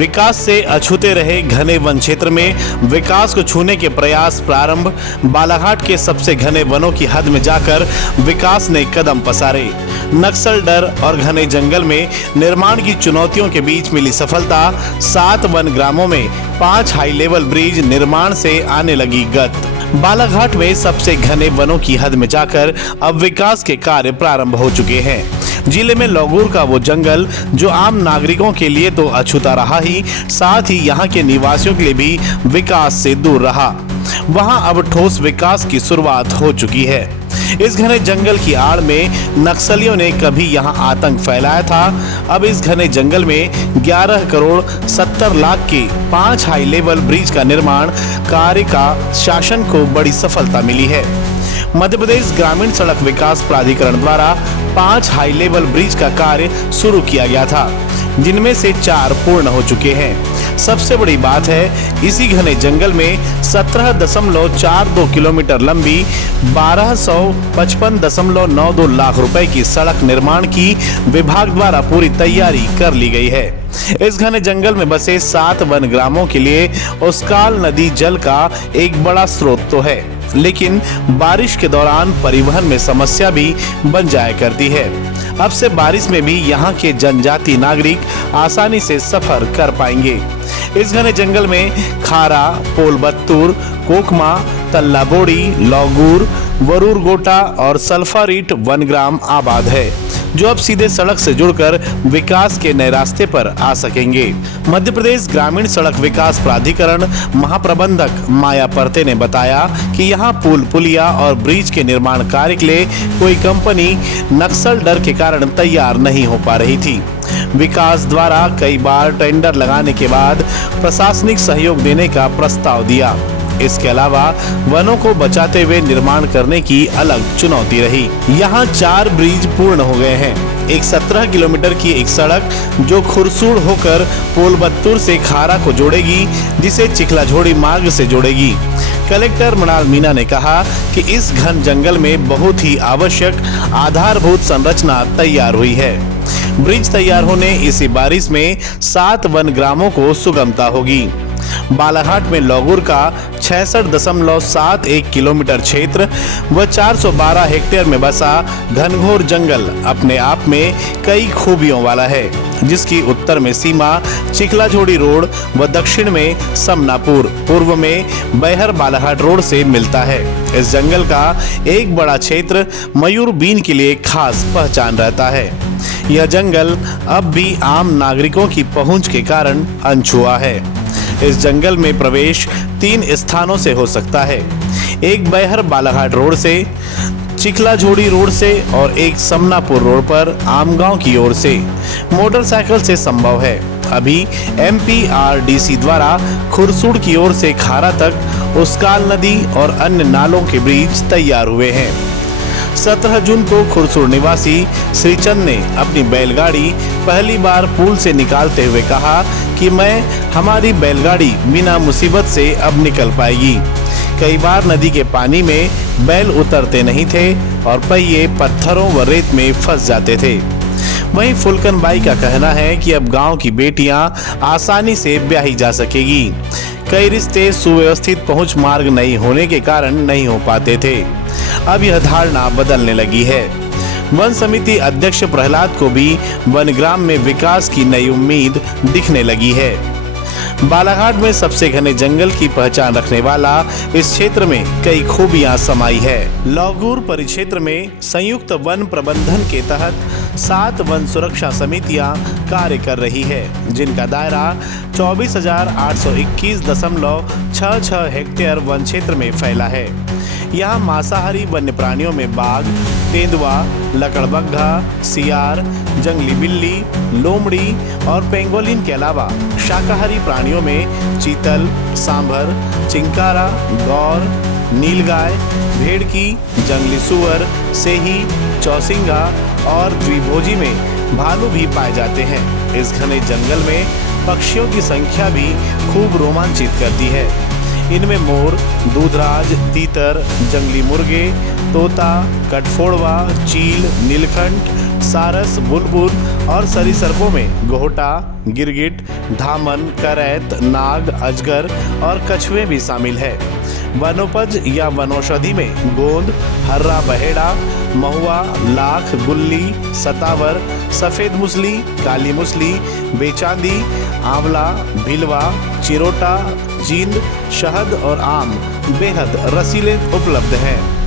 विकास से अछूते रहे घने वन क्षेत्र में विकास को छूने के प्रयास प्रारंभ। बालाघाट के सबसे घने वनों की हद में जाकर विकास ने कदम पसारे। नक्सल डर और घने जंगल में निर्माण की चुनौतियों के बीच मिली सफलता। 7 वन ग्रामों में 5 हाई लेवल ब्रिज निर्माण से आने लगी गत। बालाघाट में सबसे घने वनों की हद में जाकर अब विकास के कार्य प्रारंभ हो चुके हैं। जिले में लौगूर का वो जंगल जो आम नागरिकों के लिए तो अछूता रहा ही, साथ ही यहाँ के निवासियों के लिए भी विकास से दूर रहा, वहाँ अब ठोस विकास की शुरुआत हो चुकी है। इस घने जंगल की आड़ में नक्सलियों ने कभी यहाँ आतंक फैलाया था। अब इस घने जंगल में 11 करोड़ 70 लाख के 5 हाई लेवल ब्रिज का निर्माण कार्य का शासन को बड़ी सफलता मिली है। मध्य प्रदेश ग्रामीण सड़क विकास प्राधिकरण द्वारा 5 हाई लेवल ब्रिज का कार्य शुरू किया गया था, जिनमें से 4 पूर्ण हो चुके हैं। सबसे बड़ी बात है, इसी घने जंगल में 17.42 किलोमीटर लंबी 1255.92 लाख रुपए की सड़क निर्माण की विभाग द्वारा पूरी तैयारी कर ली गई है। इस घने जंगल में बसे 7 वन ग्रामों के लिए उसकाल नदी जल का एक बड़ा स्रोत तो है, लेकिन बारिश के दौरान परिवहन में समस्या भी बन जाया करती है। अब से बारिश में भी यहाँ के जनजाति नागरिक आसानी से सफर कर पाएंगे। इस घने जंगल में खारा, पोलबत्तूर, कोकमा, तल्लाबोड़ी, लौगूर, वरूरगोटा और सल्फारीट वनग्राम आबाद है, जो अब सीधे सड़क से जुड़कर विकास के नए रास्ते पर आ सकेंगे। मध्य प्रदेश ग्रामीण सड़क विकास प्राधिकरण महाप्रबंधक माया परते ने बताया कि यहाँ पुल, पुलिया और ब्रिज के निर्माण कार्य के लिए कोई कंपनी नक्सल डर के कारण तैयार नहीं हो पा रही थी। विकास द्वारा कई बार टेंडर लगाने के बाद प्रशासनिक सहयोग देने का प्रस्ताव दिया। इसके अलावा वनों को बचाते हुए निर्माण करने की अलग चुनौती रही। यहाँ 4 ब्रिज पूर्ण हो गए हैं। एक 17 किलोमीटर की एक सड़क जो खुरसूड़ होकर पोलबत्तूर से खारा को जोड़ेगी, जिसे चिखलाझोड़ी मार्ग से जोड़ेगी। कलेक्टर मृणाल मीणा ने कहा कि इस घन जंगल में बहुत ही आवश्यक आधारभूत संरचना तैयार हुई है। ब्रिज तैयार होने इसी बारिश में 7 वन ग्रामों को सुगमता होगी। बालाघाट में लौगूर का 66.71 किलोमीटर क्षेत्र व 412 हेक्टेयर में बसा घनघोर जंगल अपने आप में कई खूबियों वाला है, जिसकी उत्तर में सीमा चिखलाझोड़ी रोड व दक्षिण में समनापुर, पूर्व में बैहर बालाघाट रोड से मिलता है। इस जंगल का एक बड़ा क्षेत्र मयूर बीन के लिए खास पहचान रहता है। यह जंगल अब भी आम नागरिकों की पहुंच के कारण अनछुआ है। इस जंगल में प्रवेश 3 स्थानों से हो सकता है, एक बैहर बालाघाट रोड से, चिखलाझोड़ी रोड से और एक समनापुर रोड पर आमगांव की ओर से। मोटरसाइकिल से संभव है। अभी MPRDC द्वारा खुरसूड़ की ओर से खारा तक उसकाल नदी और अन्य नालों के ब्रिज तैयार हुए हैं। 17 जून को खुरसूड़ निवासी श्रीचंद ने अपनी बैलगाड़ी पहली बार पुल से निकालते हुए कहा कि हमारी बैलगाड़ी बिना मुसीबत से अब निकल पाएगी। कई बार नदी के पानी में बैल उतरते नहीं थे और पहिए पत्थरों व रेत में फंस जाते थे। वहीं फुलकन बाई का कहना है कि अब गांव की बेटियां आसानी से ब्याही जा सकेगी। कई रिश्ते सुव्यवस्थित पहुंच मार्ग नहीं होने के कारण नहीं हो पाते थे। अब यह धारणा बदलने लगी है। वन समिति अध्यक्ष प्रहलाद को भी वनग्राम में विकास की नई उम्मीद दिखने लगी है। बालाघाट में सबसे घने जंगल की पहचान रखने वाला इस क्षेत्र में कई खूबियां समाई है। लौगूर परिक्षेत्र में संयुक्त वन प्रबंधन के तहत 7 वन सुरक्षा समितियां कार्य कर रही है, जिनका दायरा 24,821.66 हेक्टेयर वन क्षेत्र में फैला है। यहाँ मांसाहारी वन्य प्राणियों में बाघ, तेंदुआ, लकड़बग्घा, सियार, जंगली बिल्ली, लोमड़ी और पेंगोलिन के अलावा शाकाहारी प्राणियों में चीतल, सांभर, चिंकारा, गौर, नीलगाय, भेड़की, जंगली सुअर, सेही, चौसिंगा और द्विभोजी में भालू भी पाए जाते हैं। इस घने जंगल में पक्षियों की संख्या भी खूब रोमांचित करती है। इनमें मोर, दूधराज, तीतर, जंगली मुर्गे, तोता, कटफोड़वा, चील, नीलकंठ, सारस, बुलबुल और सरीसृपों में गोहटा, गिरगिट, धामन, करैत, नाग, अजगर और कछुए भी शामिल है। वनोपज या वनौषधि में गोंद, हर्रा बहेड़ा, महुआ, लाख, गुल्ली, सतावर, सफेद मुसली, काली मुसली, बेचांदी, आंवला, भिलवा, चिरोटा, जींद, शहद और आम बेहद रसीले उपलब्ध हैं।